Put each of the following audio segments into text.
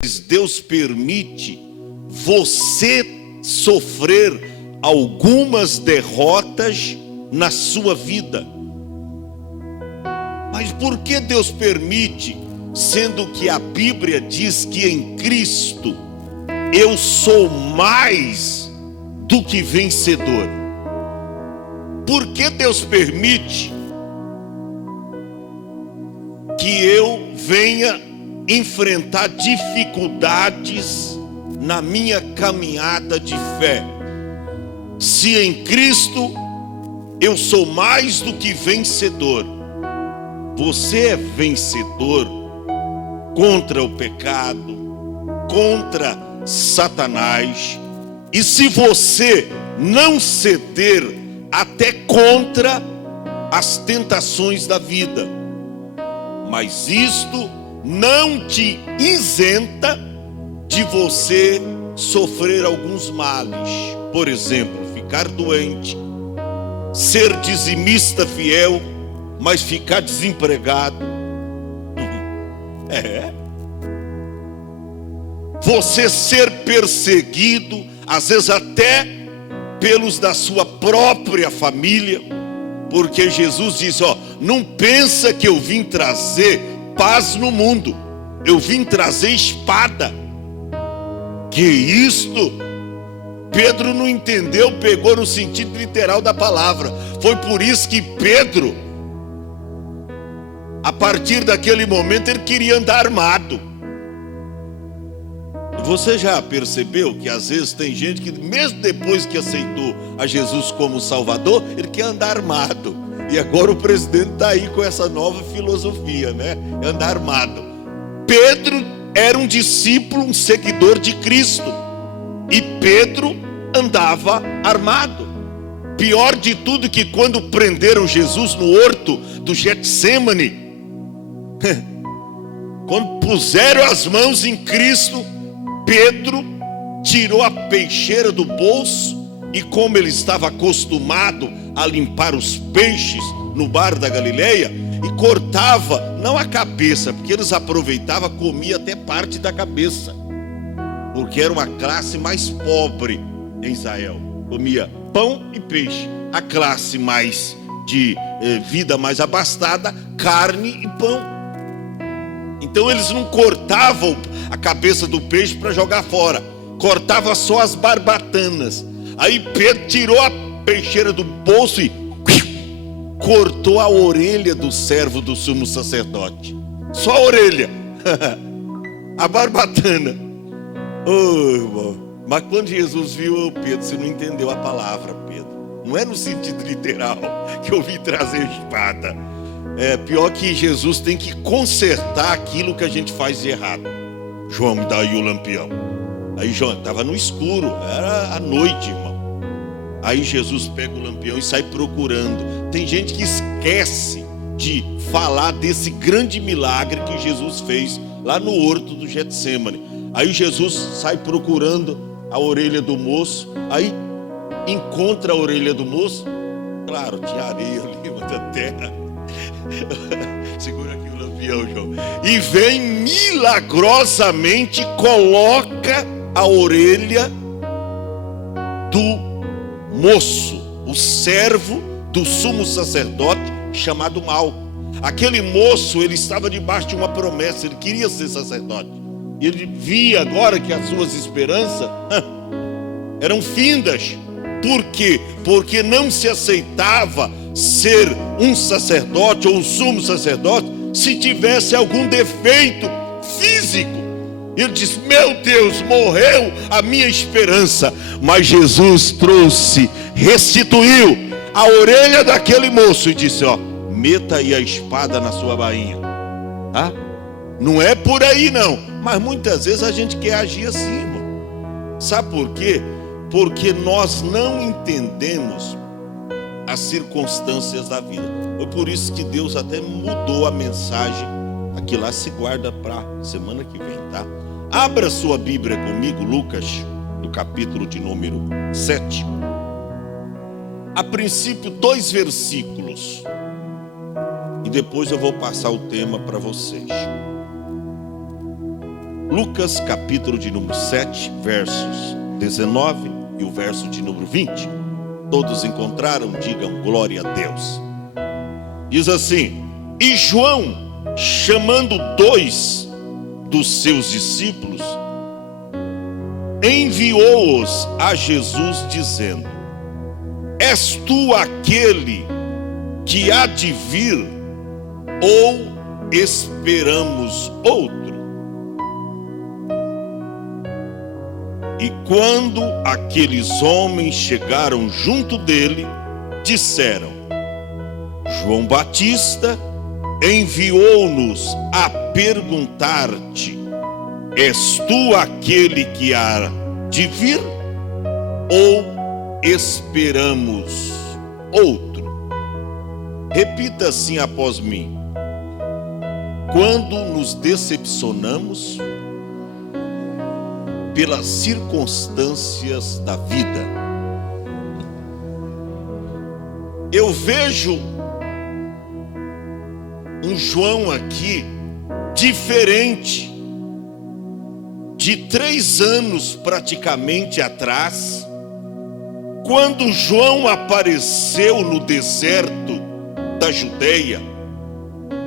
Deus permite você sofrer algumas derrotas na sua vida. Mas por que Deus permite, sendo que a Bíblia diz que em Cristo eu sou mais do que vencedor? Por que Deus permite que eu venha enfrentar dificuldades na minha caminhada de fé? Se em Cristo eu sou mais do que vencedor. Você é vencedor contra o pecado, contra Satanás. E se você não ceder até contra as tentações da vida, mas isto não te isenta de você sofrer alguns males. Por exemplo, ficar doente, ser dizimista fiel, mas ficar desempregado. Você ser perseguido, às vezes até pelos da sua própria família, porque Jesus diz, não pensa que eu vim trazer paz no mundo, eu vim trazer espada. Que isto? Pedro não entendeu, pegou no sentido literal da palavra. Foi por isso que Pedro, a partir daquele momento, ele queria andar armado. Você já percebeu que às vezes tem gente que mesmo depois que aceitou a Jesus como Salvador, ele quer andar armado? E agora o presidente está aí com essa nova filosofia, né? Andar armado. Pedro era um discípulo, um seguidor de Cristo. E Pedro andava armado. Pior de tudo que quando prenderam Jesus no horto do Getsêmani, quando puseram as mãos em Cristo, Pedro tirou a peixeira do bolso e, como ele estava acostumado a limpar os peixes no bar da Galileia, e cortava, não a cabeça, porque eles aproveitavam, comia até parte da cabeça, porque era uma classe mais pobre em Israel, comia pão e peixe. A classe mais de vida mais abastada, carne e pão. Então eles não cortavam a cabeça do peixe para jogar fora, cortava só as barbatanas. Aí Pedro tirou a peixeira do bolso e cortou a orelha do servo do sumo sacerdote. Só a orelha. A barbatana. Irmão. Mas quando Jesus viu, Pedro, você não entendeu a palavra, Pedro. Não é no sentido literal que eu vim trazer espada. É pior que Jesus tem que consertar aquilo que a gente faz de errado. João, me dá aí o lampião. Aí João, estava no escuro, era à noite, irmão. Aí Jesus pega o lampião e sai procurando. Tem gente que esquece de falar desse grande milagre que Jesus fez lá no horto do Getsêmani. Aí Jesus sai procurando a orelha do moço. Aí encontra a orelha do moço. Claro, tinha areia ali, muita terra. Segura aqui o lampião, João. E vem milagrosamente, coloca a orelha do moço, o servo do sumo sacerdote, chamado Malco. Aquele moço, ele estava debaixo de uma promessa, ele queria ser sacerdote. Ele via agora que as suas esperanças eram findas. Por quê? Porque não se aceitava ser um sacerdote ou um sumo sacerdote se tivesse algum defeito físico. Ele disse, meu Deus, morreu a minha esperança. Mas Jesus trouxe, restituiu a orelha daquele moço e disse, meta aí a espada na sua bainha. Tá? Não é por aí não. Mas muitas vezes a gente quer agir assim, irmão. Sabe por quê? Porque nós não entendemos as circunstâncias da vida. Foi por isso que Deus até mudou a mensagem. Aqui lá se guarda para semana que vem, tá? Abra sua Bíblia comigo, Lucas, no capítulo de número 7. A princípio, 2 versículos. E depois eu vou passar o tema para vocês. Lucas capítulo de número 7, versos 19 e o verso de número 20. Todos encontraram? Digam glória a Deus. Diz assim: e João, chamando 2 dos seus discípulos, enviou-os a Jesus, dizendo: és tu aquele que há de vir, ou esperamos outro? E quando aqueles homens chegaram junto dele, disseram: João Batista enviou-nos a perguntar-te: és tu aquele que há de vir, ou esperamos outro? Repita assim após mim: quando nos decepcionamos pelas circunstâncias da vida, eu vejo um João aqui diferente de 3 anos praticamente atrás, quando João apareceu no deserto da Judeia,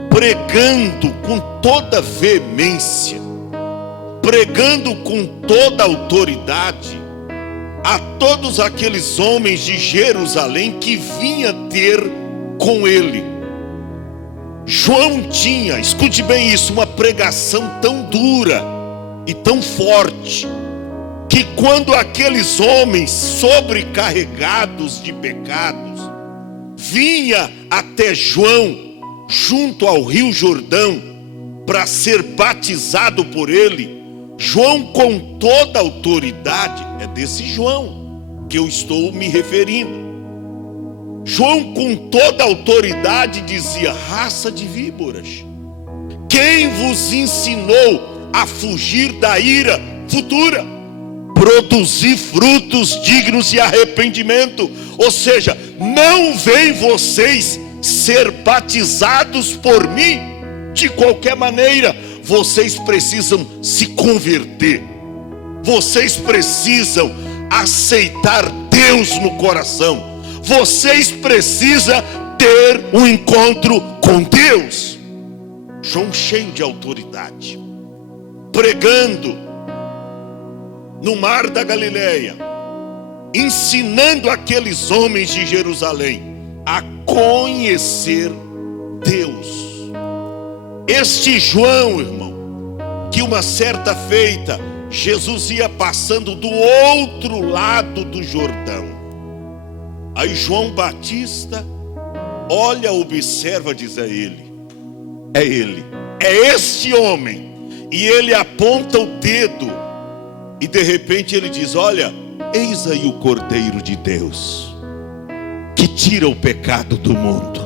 pregando com toda veemência, pregando com toda autoridade a todos aqueles homens de Jerusalém que vinha ter com ele. João tinha, escute bem isso, uma pregação tão dura e tão forte, que quando aqueles homens sobrecarregados de pecados vinha até João, junto ao Rio Jordão, para ser batizado por ele, João, com toda a autoridade, é desse João que eu estou me referindo, João com toda a autoridade dizia: raça de víboras, quem vos ensinou a fugir da ira futura? Produzir frutos dignos de arrependimento. Ou seja, não vem vocês ser batizados por mim de qualquer maneira. Vocês precisam se converter. Vocês precisam aceitar Deus no coração. Vocês precisam ter um encontro com Deus. João cheio de autoridade, pregando no mar da Galileia, ensinando aqueles homens de Jerusalém a conhecer Deus. Este João, irmão, que uma certa feita Jesus ia passando do outro lado do Jordão. Aí João Batista olha, observa, diz: é ele, é este homem. E ele aponta o dedo, e de repente ele diz: olha, eis aí o Cordeiro de Deus, que tira o pecado do mundo.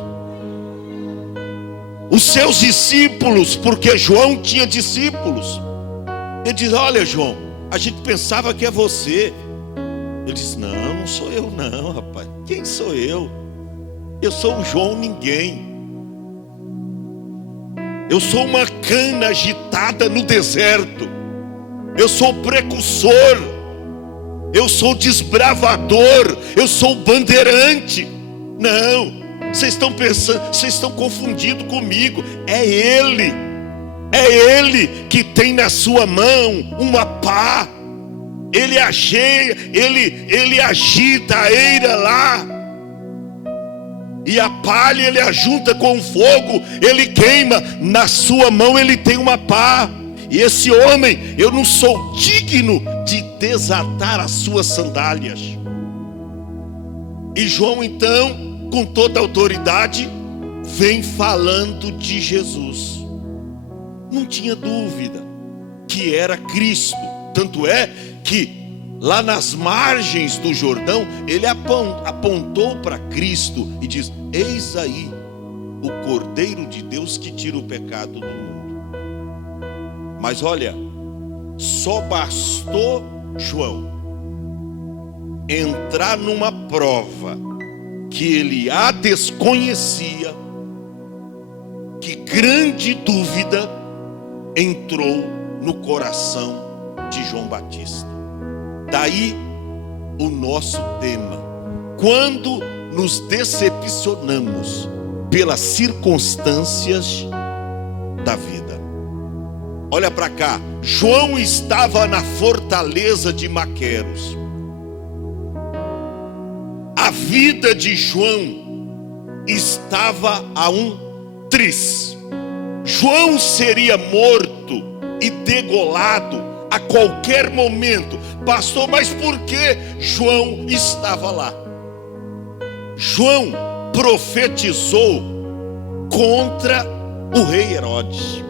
Os seus discípulos, porque João tinha discípulos, ele diz: olha, João, a gente pensava que é você. Ele diz: não sou eu não, rapaz. Quem sou eu? Eu sou um João ninguém. Eu sou uma cana agitada no deserto. Eu sou precursor. Eu sou desbravador. Eu sou bandeirante. Não, vocês estão pensando, vocês estão confundindo comigo. É ele que tem na sua mão uma pá. Ele agita a eira lá, e a palha ele ajunta com o fogo, ele queima. Na sua mão ele tem uma pá. E esse homem, eu não sou digno de desatar as suas sandálias. E João então, com toda a autoridade, vem falando de Jesus. Não tinha dúvida que era Cristo. Tanto é que lá nas margens do Jordão, ele apontou para Cristo e diz: eis aí o Cordeiro de Deus que tira o pecado do mundo. Mas olha, só bastou João entrar numa prova que ele a desconhecia, que grande dúvida entrou no coração de João Batista. Daí o nosso tema: quando nos decepcionamos pelas circunstâncias da vida. Olha para cá, João estava na fortaleza de Maqueros. A vida de João estava a um triz. João seria morto e degolado a qualquer momento. Pastor, mas por que João estava lá? João profetizou contra o rei Herodes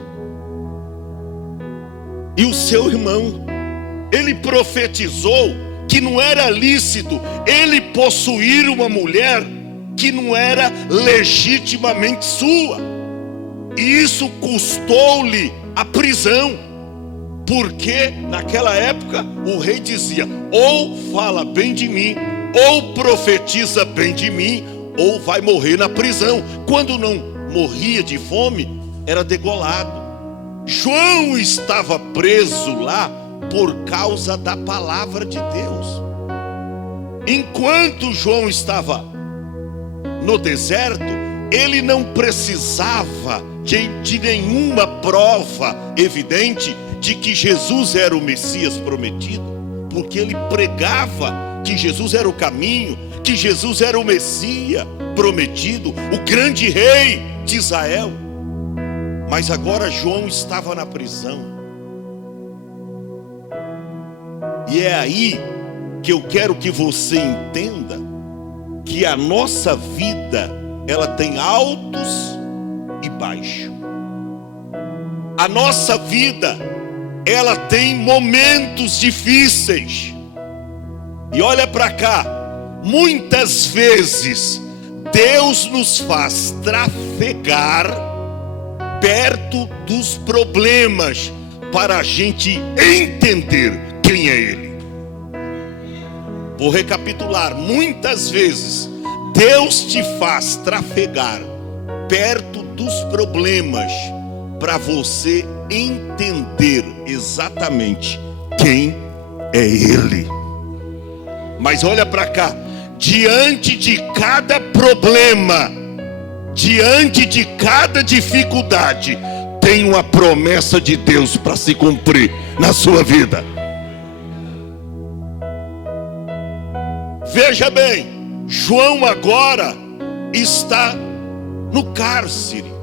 e o seu irmão. Ele profetizou que não era lícito ele possuir uma mulher que não era legitimamente sua. E isso custou-lhe a prisão, porque naquela época o rei dizia: ou fala bem de mim, ou profetiza bem de mim, ou vai morrer na prisão. Quando não morria de fome, era degolado. João estava preso lá por causa da palavra de Deus. Enquanto João estava no deserto, ele não precisava de nenhuma prova evidente de que Jesus era o Messias prometido, porque ele pregava que Jesus era o caminho, que Jesus era o Messias prometido, o grande rei de Israel. Mas agora João estava na prisão. E é aí que eu quero que você entenda que a nossa vida, ela tem altos e baixos. A nossa vida, ela tem momentos difíceis. E olha para cá, muitas vezes Deus nos faz trafegar perto dos problemas para a gente entender quem é Ele. Vou recapitular: muitas vezes Deus te faz trafegar perto dos problemas para você entender exatamente quem é Ele. Mas olha para cá, diante de cada problema, diante de cada dificuldade, tem uma promessa de Deus para se cumprir na sua vida. Veja bem, João agora está no cárcere,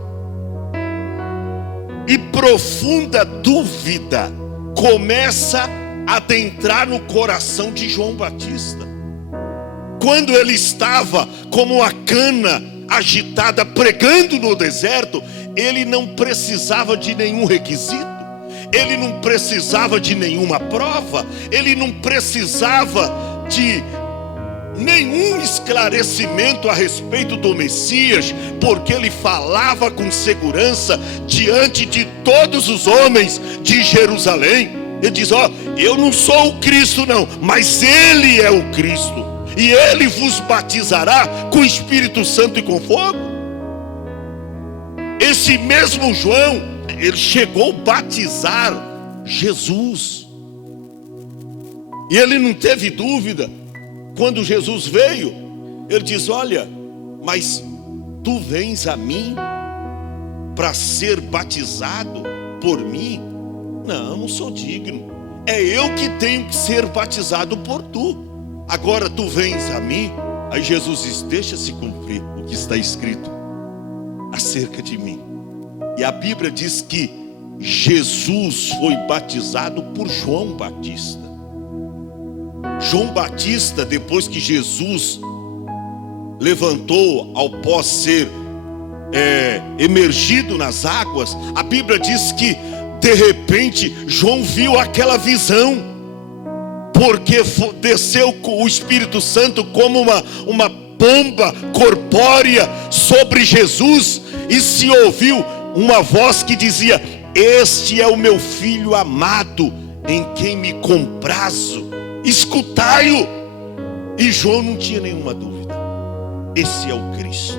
e profunda dúvida começa a adentrar no coração de João Batista. Quando ele estava como uma cana agitada pregando no deserto, ele não precisava de nenhum requisito, ele não precisava de nenhuma prova, ele não precisava de nenhum esclarecimento a respeito do Messias, porque ele falava com segurança diante de todos os homens de Jerusalém. Ele diz: ó, eu não sou o Cristo não, mas Ele é o Cristo, e Ele vos batizará com Espírito Santo e com fogo. Esse mesmo João, ele chegou a batizar Jesus, e ele não teve dúvida. Quando Jesus veio, ele diz: olha, mas tu vens a mim para ser batizado por mim? Não, não sou digno, é eu que tenho que ser batizado por tu. Agora tu vens a mim. Aí Jesus diz: deixa-se cumprir o que está escrito acerca de mim. E a Bíblia diz que Jesus foi batizado por João Batista. João Batista, depois que Jesus levantou após ser emergido nas águas, a Bíblia diz que de repente João viu aquela visão, porque desceu o Espírito Santo como uma pomba corpórea sobre Jesus, e se ouviu uma voz que dizia: este é o meu filho amado, em quem me comprazo, escutai-o. E João não tinha nenhuma dúvida: esse é o Cristo,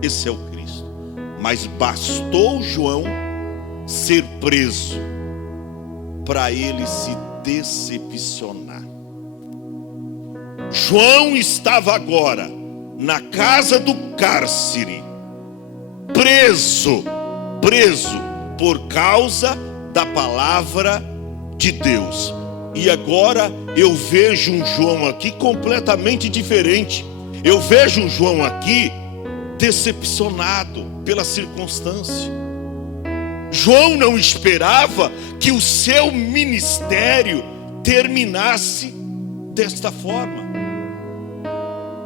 esse é o Cristo. Mas bastou João ser preso para ele se decepcionar. João estava agora na casa do cárcere, preso por causa da palavra de Deus. E agora eu vejo um João aqui completamente diferente. Eu vejo um João aqui decepcionado pela circunstância. João não esperava que o seu ministério terminasse desta forma.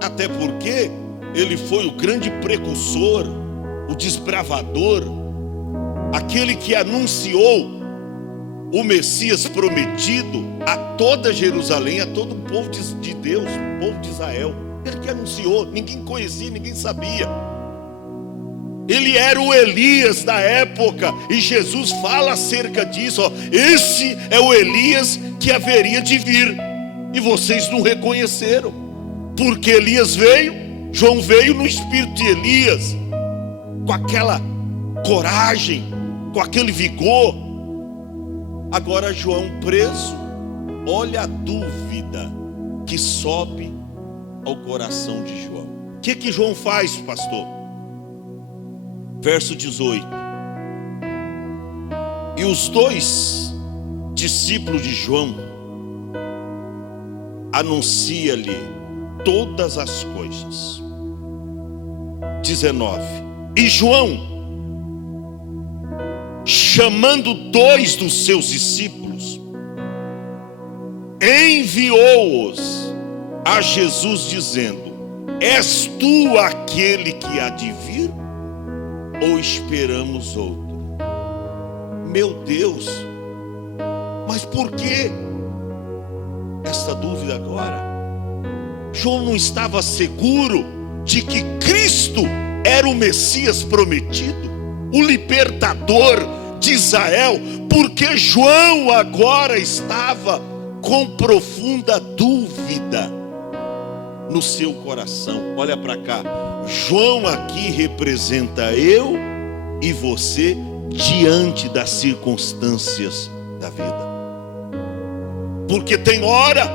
Até porque ele foi o grande precursor, o desbravador, aquele que anunciou o Messias prometido a toda Jerusalém, a todo o povo de Deus, o povo de Israel. Ele que anunciou, ninguém conhecia, ninguém sabia. Ele era o Elias da época, e Jesus fala acerca disso, ó, esse é o Elias que haveria de vir, e vocês não reconheceram, porque Elias veio, João veio no espírito de Elias, com aquela coragem, com aquele vigor. Agora João preso, olha a dúvida que sobe ao coração de João. O que João faz, pastor? Verso 18. E os dois discípulos de João anuncia-lhe todas as coisas. 19. E João, chamando 2 dos seus discípulos, enviou-os a Jesus, dizendo: és tu aquele que há de vir, ou esperamos outro? Meu Deus, mas por que essa dúvida agora? João não estava seguro de que Cristo era o Messias prometido, o libertador de Israel, porque João agora estava com profunda dúvida no seu coração. Olha para cá, João aqui representa eu e você diante das circunstâncias da vida. Porque tem hora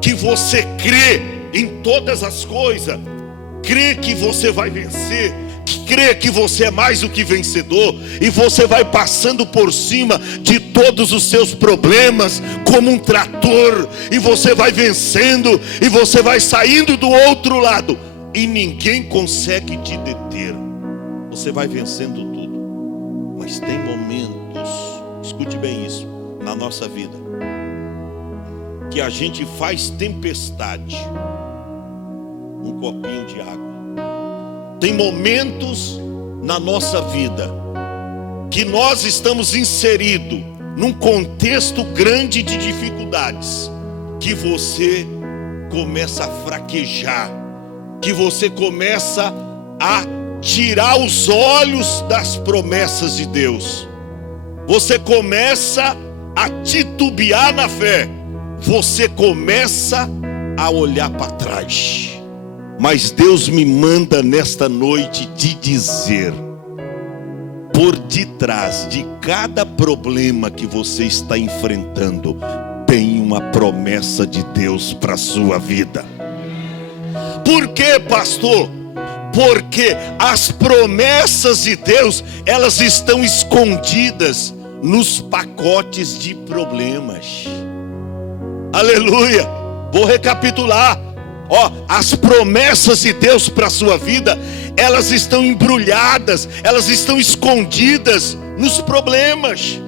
que você crê em todas as coisas, crê que você vai vencer, crê que você é mais do que vencedor, e você vai passando por cima de todos os seus problemas como um trator, e você vai vencendo, e você vai saindo do outro lado, e ninguém consegue te deter. Você vai vencendo tudo. Mas tem momentos, escute bem isso, na nossa vida, que a gente faz tempestade, um copinho de água. Tem momentos na nossa vida que nós estamos inseridos num contexto grande de dificuldades, que você começa a fraquejar, que você começa a tirar os olhos das promessas de Deus, você começa a titubear na fé, você começa a olhar para trás. Mas Deus me manda nesta noite te dizer: por detrás de cada problema que você está enfrentando, tem uma promessa de Deus para a sua vida. Por quê, pastor? Porque as promessas de Deus, elas estão escondidas nos pacotes de problemas. Aleluia! Vou recapitular. As promessas de Deus para a sua vida, elas estão embrulhadas, elas estão escondidas nos problemas,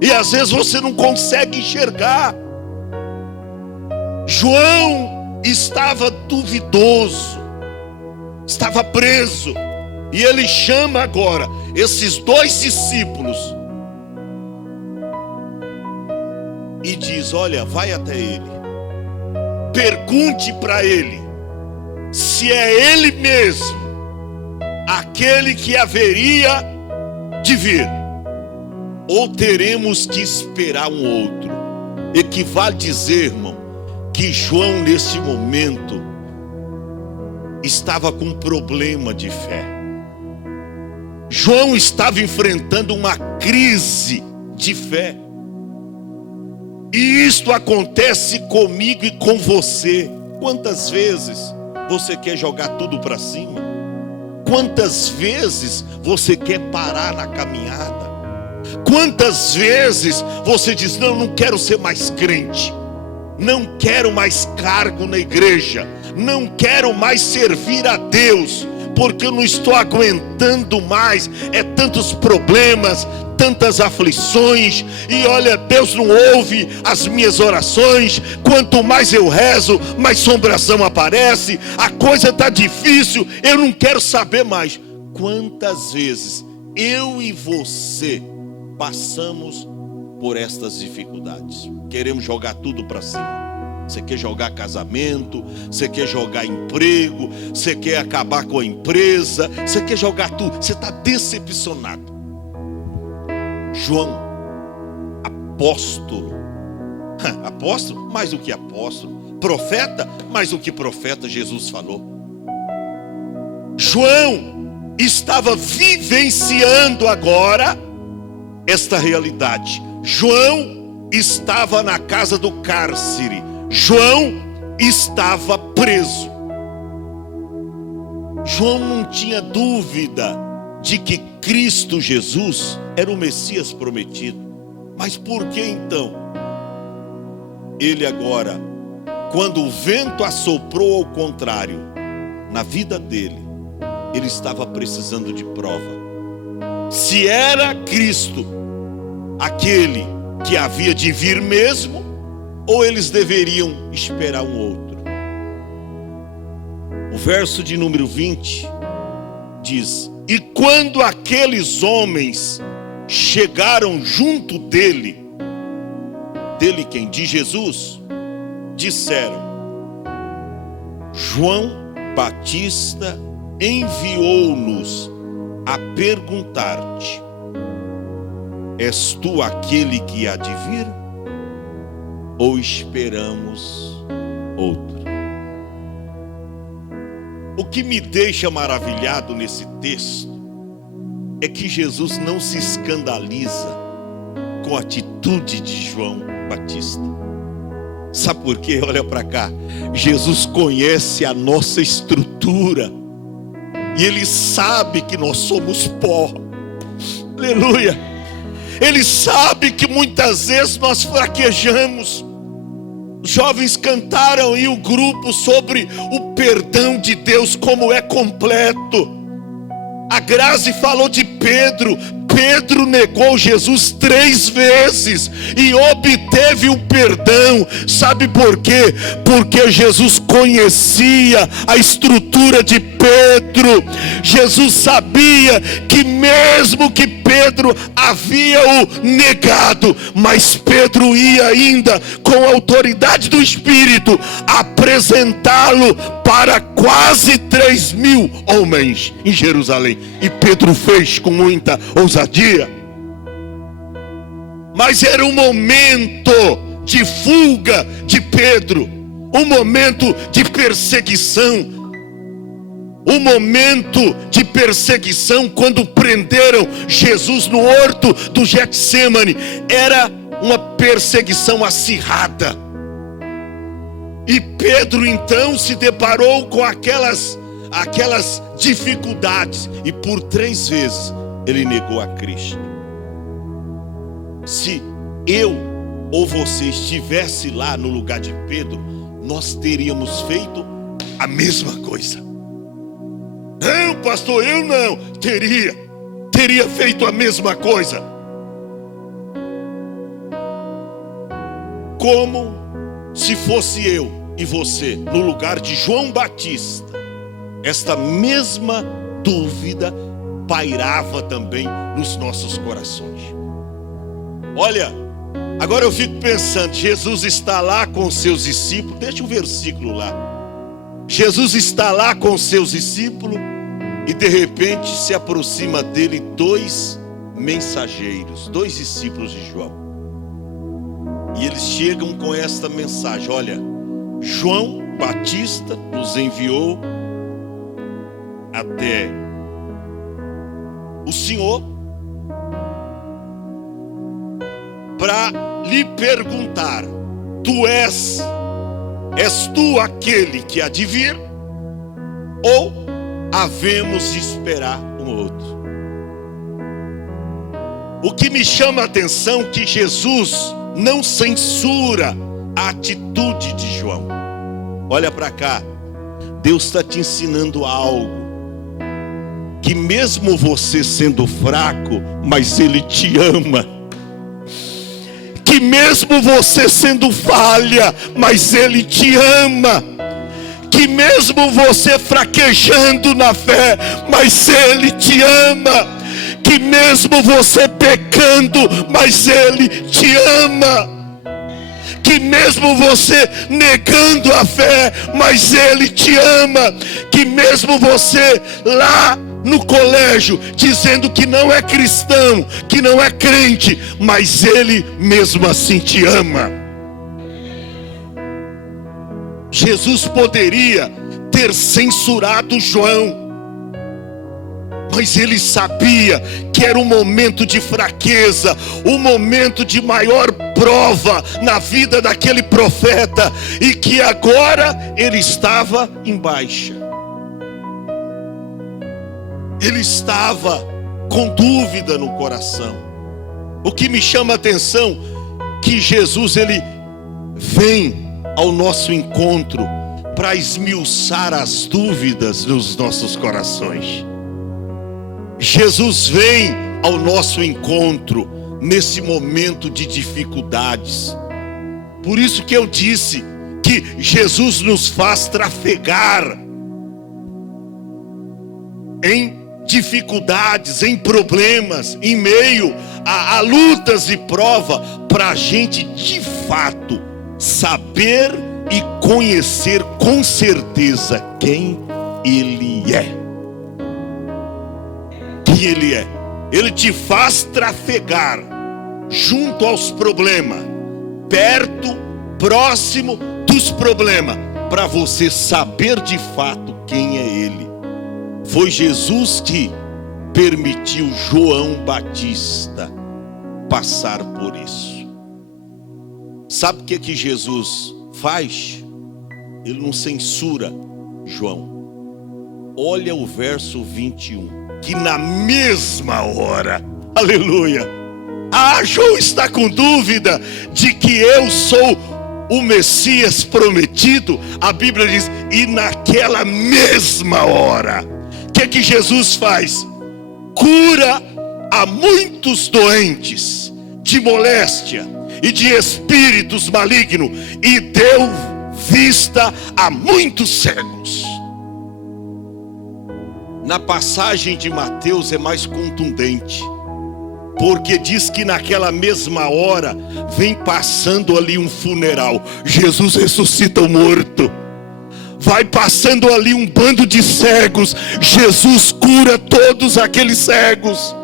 e às vezes você não consegue enxergar. João estava duvidoso, estava preso, e ele chama agora esses 2 discípulos e diz: olha, vai até ele, pergunte para ele se é ele mesmo aquele que haveria de vir, ou teremos que esperar um outro. Equivale dizer, irmão, que João nesse momento estava com um problema de fé. João estava enfrentando uma crise de fé. E isto acontece comigo e com você. Quantas vezes você quer jogar tudo para cima? Quantas vezes você quer parar na caminhada? Quantas vezes você diz: não quero ser mais crente, não quero mais cargo na igreja, não quero mais servir a Deus, porque eu não estou aguentando mais, é tantos problemas, tantas aflições, e olha, Deus não ouve as minhas orações. Quanto mais eu rezo, mais assombração aparece, a coisa está difícil, eu não quero saber mais. Quantas vezes eu e você passamos por estas dificuldades? Queremos jogar tudo para cima. Você quer jogar casamento, você quer jogar emprego, você quer acabar com a empresa, você quer jogar tudo, você está decepcionado. João, apóstolo, mais do que apóstolo, profeta, mais do que profeta, Jesus falou. João estava vivenciando agora esta realidade. João estava na casa do cárcere. João estava preso. João não tinha dúvida de que Cristo Jesus era o Messias prometido. Mas por que então? Ele agora, quando o vento assoprou ao contrário, na vida dele, ele estava precisando de prova. Se era Cristo aquele que havia de vir mesmo, ou eles deveriam esperar um outro? O verso de número 20 diz: e quando aqueles homens chegaram junto dele quem? De Jesus, disseram: João Batista enviou-nos a perguntar-te: és tu aquele que há de vir? Ou esperamos outro? O que me deixa maravilhado nesse texto é que Jesus não se escandaliza com a atitude de João Batista. Sabe por quê? Olha para cá. Jesus conhece a nossa estrutura e Ele sabe que nós somos pó. Aleluia. Ele sabe que muitas vezes nós fraquejamos. Os jovens cantaram em um grupo sobre o perdão de Deus, como é completo. A Grazi falou de Pedro. Pedro negou Jesus 3 vezes e obteve o perdão. Sabe por quê? Porque Jesus conhecia a estrutura de Pedro. Jesus sabia que mesmo que Pedro havia o negado, mas Pedro ia ainda com a autoridade do Espírito apresentá-lo para quase 3.000 homens em Jerusalém. E Pedro fez com muita ousadia. Mas era um momento de fuga de Pedro, um momento de perseguição. Um momento de perseguição quando prenderam Jesus no horto do Getsemane. Era uma perseguição acirrada. E Pedro então se deparou com aquelas dificuldades. E por 3 vezes ele negou a Cristo. Se eu ou você estivesse lá no lugar de Pedro, nós teríamos feito a mesma coisa. Não, pastor, eu não. Teria feito a mesma coisa. Como se fosse eu e você no lugar de João Batista. Esta mesma dúvida pairava também nos nossos corações. Olha, agora eu fico pensando, Jesus está lá com os seus discípulos. Deixa o versículo lá. Jesus está lá com os seus discípulos e de repente se aproxima dele 2 mensageiros, 2 discípulos de João. E eles chegam com esta mensagem: olha, João Batista nos enviou até o Senhor para lhe perguntar: és tu aquele que há de vir? Ou havemos de esperar um outro? O que me chama a atenção é que Jesus não censura a atitude de João. Olha para cá, Deus está te ensinando algo, que mesmo você sendo fraco, mas Ele te ama. Que mesmo você sendo falha, mas Ele te ama. Que mesmo você fraquejando na fé, mas Ele te ama. Que mesmo você pecando, mas Ele te ama. Que mesmo você negando a fé, mas Ele te ama. Que mesmo você lá no colégio dizendo que não é cristão, que não é crente, mas Ele mesmo assim te ama. Jesus poderia ter censurado João, mas Ele sabia que era um momento de fraqueza, um momento de maior prova na vida daquele profeta, e que agora ele estava em baixa. Ele estava com dúvida no coração. O que me chama a atenção, que Jesus, Ele vem ao nosso encontro para esmiuçar as dúvidas nos nossos corações. Jesus vem ao nosso encontro nesse momento de dificuldades. Por isso que eu disse que Jesus nos faz trafegar em dificuldades, em problemas, em meio a lutas e prova, para a gente de fato saber e conhecer com certeza quem Ele é. Quem Ele é. Ele te faz trafegar junto aos problemas, perto, próximo dos problemas, para você saber de fato quem é Ele. Foi Jesus que permitiu João Batista passar por isso. Sabe o que Jesus faz? Ele não censura João. Olha o verso 21. Que na mesma hora, aleluia, João está com dúvida de que eu sou o Messias prometido. A Bíblia diz: e naquela mesma hora, o que Jesus faz? Cura a muitos doentes de moléstia e de espíritos malignos, e deu vista a muitos cegos. Na passagem de Mateus é mais contundente, porque diz que naquela mesma hora vem passando ali um funeral. Jesus ressuscita o morto. Vai passando ali um bando de cegos. Jesus cura todos aqueles cegos.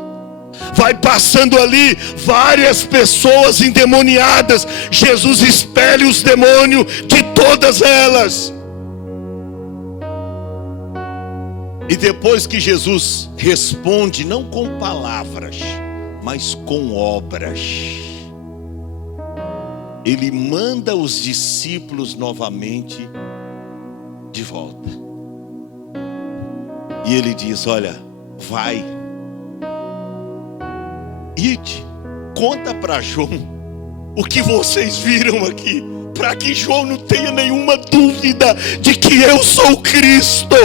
Vai passando ali várias pessoas endemoniadas. Jesus expele os demônios de todas elas. E depois que Jesus responde, não com palavras, mas com obras, Ele manda os discípulos novamente de volta. E Ele diz: olha, vai, ide, conta para João o que vocês viram aqui, para que João não tenha nenhuma dúvida de que eu sou o Cristo.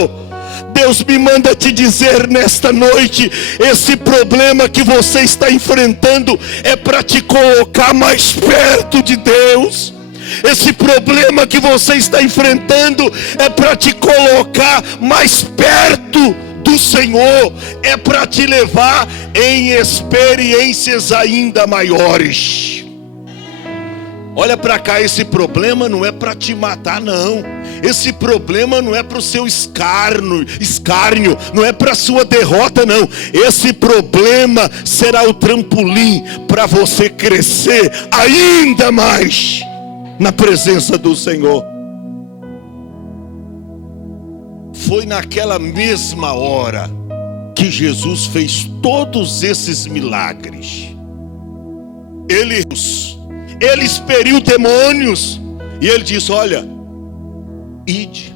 Deus me manda te dizer nesta noite: esse problema que você está enfrentando é para te colocar mais perto de Deus. Esse problema que você está enfrentando é para te colocar mais perto do Senhor, é para te levar em experiências ainda maiores. Olha para cá, esse problema não é para te matar, não. Esse problema não é para o seu escárnio, não é para a sua derrota, não. Esse problema será o trampolim para você crescer ainda mais na presença do Senhor. Foi naquela mesma hora que Jesus fez todos esses milagres. ele expeliu demônios. E ele diz: olha, ide.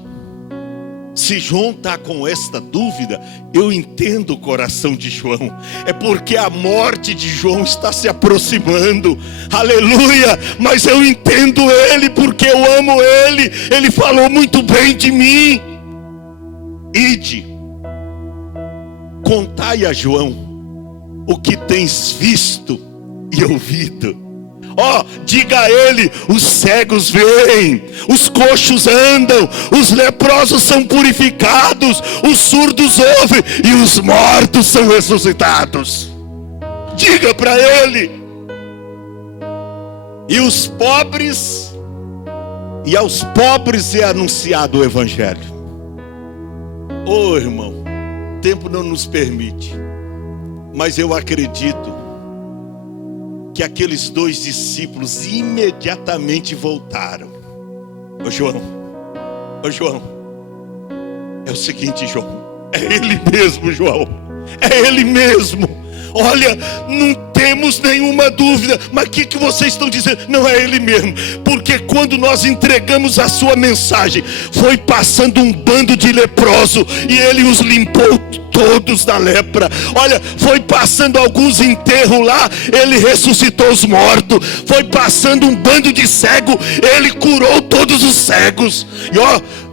Se João está com esta dúvida, eu entendo o coração de João. É porque a morte de João está se aproximando. Aleluia! Mas eu entendo ele, porque eu amo ele. Ele falou muito bem de mim. Ide, contai a João o que tens visto e ouvido. Diga a ele: os cegos veem, os coxos andam, os leprosos são purificados, os surdos ouvem e os mortos são ressuscitados. Diga para ele. E aos pobres é anunciado o evangelho. Irmão, o tempo não nos permite, mas eu acredito que aqueles 2 discípulos imediatamente voltaram. João, é o seguinte, João, é ele mesmo, João, é ele mesmo. Olha, não temos nenhuma dúvida. Mas o que vocês estão dizendo? Não, é ele mesmo. Porque quando nós entregamos a sua mensagem, foi passando um bando de leproso e ele os limpou todos da lepra. Olha, foi passando alguns enterros lá, ele ressuscitou os mortos. Foi passando um bando de cego, ele curou todos os cegos. E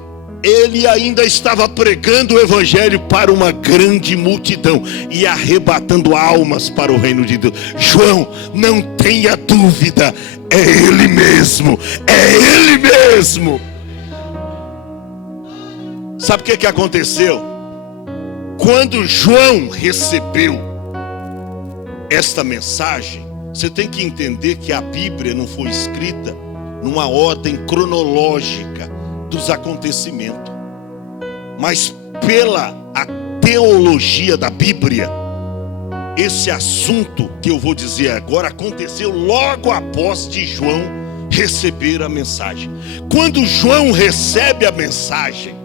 ele ainda estava pregando o evangelho para uma grande multidão e arrebatando almas para o reino de Deus. João, não tenha dúvida, é ele mesmo, é ele mesmo. Sabe o que aconteceu? Quando João recebeu esta mensagem, você tem que entender que a Bíblia não foi escrita numa ordem cronológica dos acontecimentos, mas pela a teologia da Bíblia, esse assunto que eu vou dizer agora aconteceu logo após de João receber a mensagem. Quando João recebe a mensagem,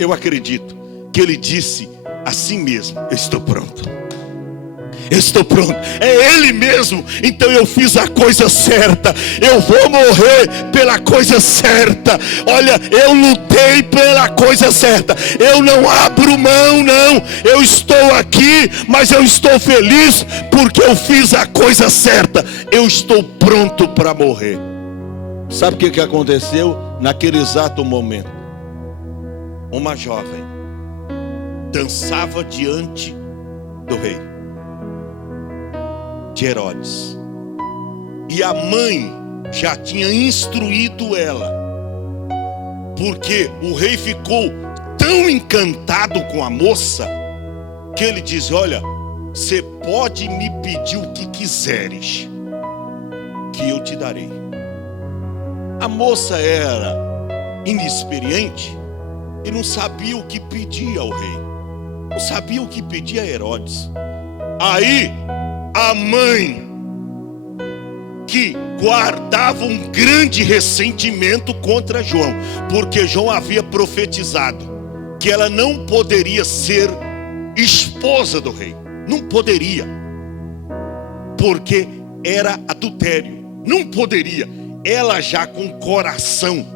eu acredito que ele disse assim mesmo: eu estou pronto. Eu estou pronto, é ele mesmo. Então eu fiz a coisa certa. Eu vou morrer pela coisa certa. Olha, eu lutei pela coisa certa. Eu não abro mão, não. Eu estou aqui, mas eu estou feliz porque eu fiz a coisa certa. Eu estou pronto para morrer. Sabe o que aconteceu naquele exato momento? Uma jovem dançava diante do rei, de Herodes, e a mãe já tinha instruído ela, porque o rei ficou tão encantado com a moça, que ele diz: olha, você pode me pedir o que quiseres, que eu te darei. A moça era inexperiente e não sabia o que pedir ao rei, não sabia o que pedir a Herodes. Aí a mãe, que guardava um grande ressentimento contra João, porque João havia profetizado que ela não poderia ser esposa do rei, não poderia, porque era adultério, não poderia. Ela já com o coração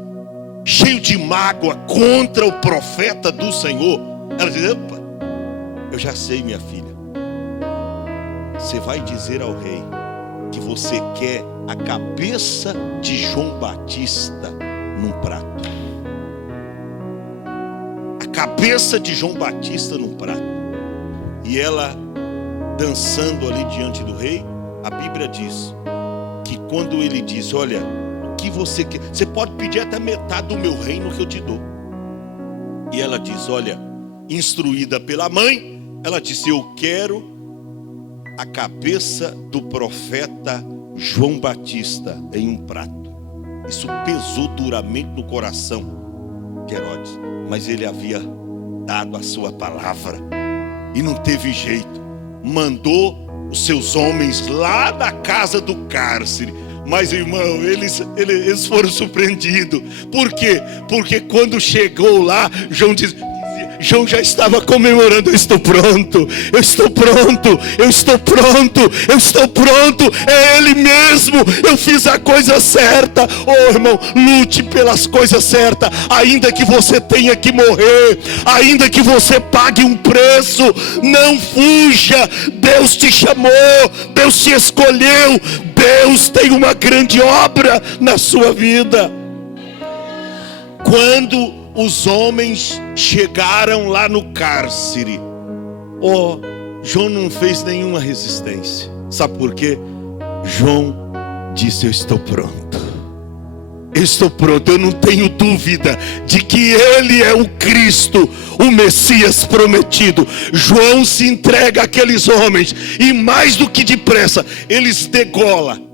cheio de mágoa contra o profeta do Senhor, ela diz: opa, eu já sei, minha filha, você vai dizer ao rei que você quer a cabeça de João Batista num prato. A cabeça de João Batista num prato. E ela, dançando ali diante do rei, a Bíblia diz que quando ele diz: olha, o que você quer, você pode pedir até metade do meu reino que eu te dou. E ela diz: olha, instruída pela mãe, ela disse: eu quero a cabeça do profeta João Batista em um prato. Isso pesou duramente no coração de Herodes, mas ele havia dado a sua palavra e não teve jeito. Mandou os seus homens lá da casa do cárcere. Mas, irmão, eles foram surpreendidos. Por quê? Porque quando chegou lá, João dizia: João já estava comemorando: eu estou pronto, eu estou pronto, eu estou pronto, eu estou pronto, é Ele mesmo, eu fiz a coisa certa. Oh irmão, lute pelas coisas certas, ainda que você tenha que morrer, ainda que você pague um preço, não fuja. Deus te chamou, Deus te escolheu, Deus tem uma grande obra na sua vida. Quando os homens chegaram lá no cárcere, João não fez nenhuma resistência. Sabe por quê? João disse: eu estou pronto, eu estou pronto, eu não tenho dúvida de que Ele é o Cristo, o Messias prometido. João se entrega àqueles homens, e mais do que depressa, eles degolam,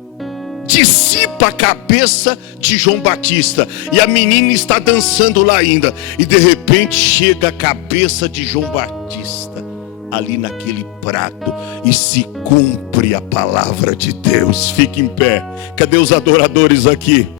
dissipa a cabeça de João Batista, e a menina está dançando lá ainda, e de repente chega a cabeça de João Batista ali naquele prato, e se cumpre a palavra de Deus. Fique em pé. Cadê os adoradores aqui?